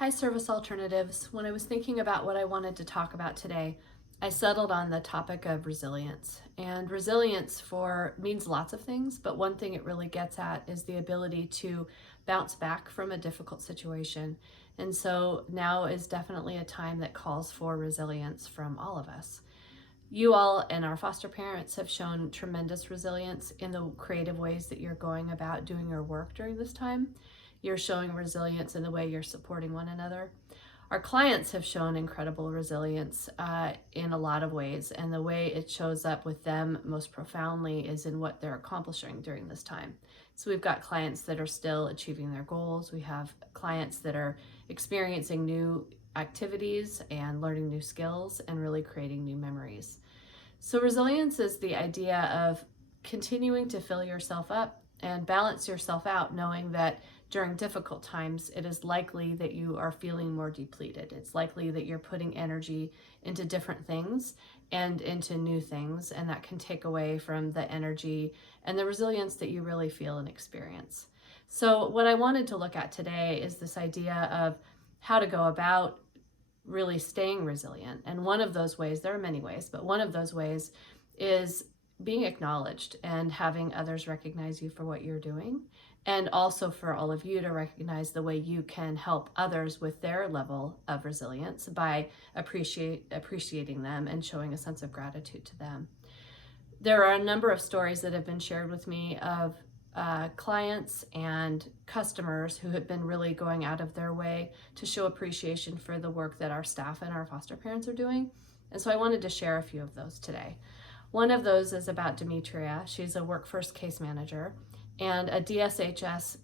Hi, Service Alternatives. When I was thinking about what I wanted to talk about today, I settled on the topic of resilience. And resilience means lots of things, but one thing it really gets at is the ability to bounce back from a difficult situation. And so now is definitely a time that calls for resilience from all of us. You all and our foster parents have shown tremendous resilience in the creative ways that you're going about doing your work during this time. You're showing resilience in the way you're supporting one another. Our clients have shown incredible resilience in a lot of ways, and the way it shows up with them most profoundly is in what they're accomplishing during this time. So we've got clients that are still achieving their goals. We have clients that are experiencing new activities and learning new skills and really creating new memories. So resilience is the idea of continuing to fill yourself up and balance yourself out, knowing that during difficult times, it is likely that you are feeling more depleted. It's likely that you're putting energy into different things and into new things, and that can take away from the energy and the resilience that you really feel and experience. So what I wanted to look at today is this idea of how to go about really staying resilient. And one of those ways, there are many ways, but one of those ways is being acknowledged and having others recognize you for what you're doing, and also for all of you to recognize the way you can help others with their level of resilience by appreciating them and showing a sense of gratitude to them. There are a number of stories that have been shared with me of clients and customers who have been really going out of their way to show appreciation for the work that our staff and our foster parents are doing. And so I wanted to share a few of those today. One of those is about Demetria. She's a Work First case manager and a DSHS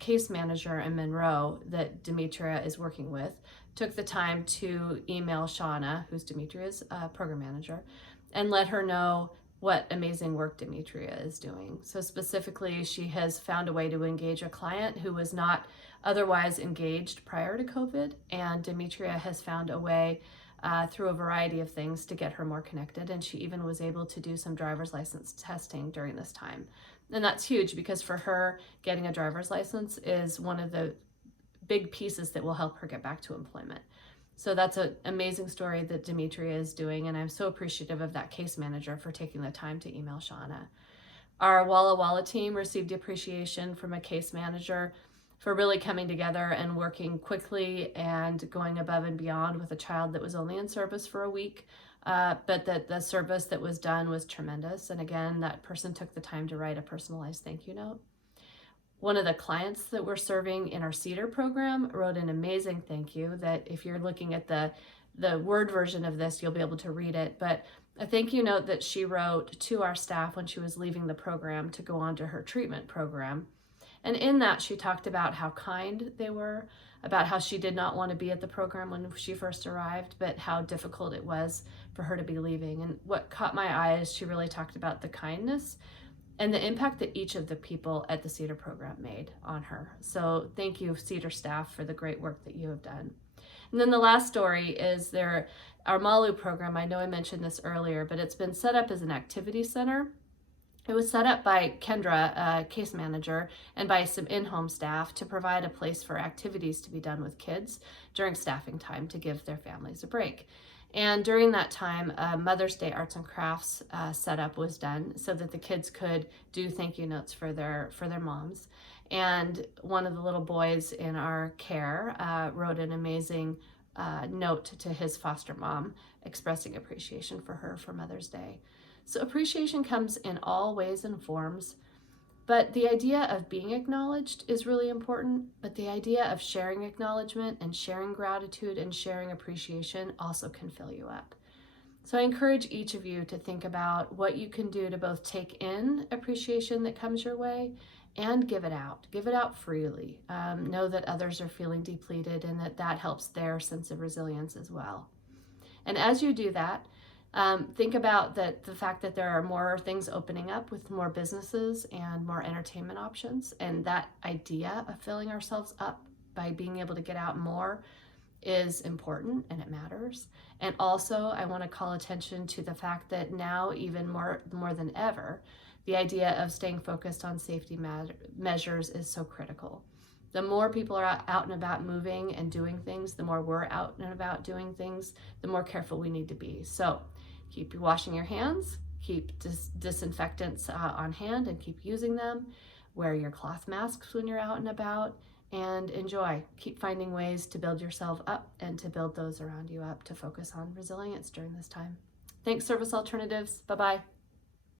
case manager in Monroe that Demetria is working with. Took the time to email Shauna, who's Demetria's program manager, and let her know what amazing work Demetria is doing. So specifically, she has found a way to engage a client who was not otherwise engaged prior to COVID, and Demetria has found a way through a variety of things to get her more connected, and she even was able to do some driver's license testing during this time. And that's huge because for her, getting a driver's license is one of the big pieces that will help her get back to employment. So that's an amazing story that Demetria is doing, and I'm so appreciative of that case manager for taking the time to email Shauna. Our Walla Walla team received appreciation from a case manager for really coming together and working quickly and going above and beyond with a child that was only in service for a week, but that the service that was done was tremendous. And again, that person took the time to write a personalized thank you note. One of the clients that we're serving in our CEDAR program wrote an amazing thank you that if you're looking at the word version of this, you'll be able to read it. But a thank you note that she wrote to our staff when she was leaving the program to go on to her treatment program. And in that, she talked about how kind they were, about how she did not want to be at the program when she first arrived, but how difficult it was for her to be leaving. And what caught my eye is she really talked about the kindness and the impact that each of the people at the CEDAR program made on her. So thank you, CEDAR staff, for the great work that you have done. And then the last story is our MALU program. I know I mentioned this earlier, but it's been set up as an activity center. It was set up by Kendra, a case manager, and by some in-home staff to provide a place for activities to be done with kids during staffing time to give their families a break. And during that time, Mother's Day Arts and Crafts setup was done so that the kids could do thank you notes for their moms. And one of the little boys in our care wrote an amazing note to his foster mom expressing appreciation for her for Mother's Day. So appreciation comes in all ways and forms, but the idea of being acknowledged is really important, but the idea of sharing acknowledgement and sharing gratitude and sharing appreciation also can fill you up. So I encourage each of you to think about what you can do to both take in appreciation that comes your way and give it out. Give it out freely. Know that others are feeling depleted and that helps their sense of resilience as well. And as you do that, think about the fact that there are more things opening up with more businesses and more entertainment options, and that idea of filling ourselves up by being able to get out more is important and it matters. And also I want to call attention to the fact that now even more than ever, the idea of staying focused on safety measures is so critical. The more people are out and about moving and doing things, the more we're out and about doing things, the more careful we need to be. So keep washing your hands, keep disinfectants on hand and keep using them. Wear your cloth masks when you're out and about, and enjoy. Keep finding ways to build yourself up and to build those around you up to focus on resilience during this time. Thanks, Service Alternatives. Bye-bye.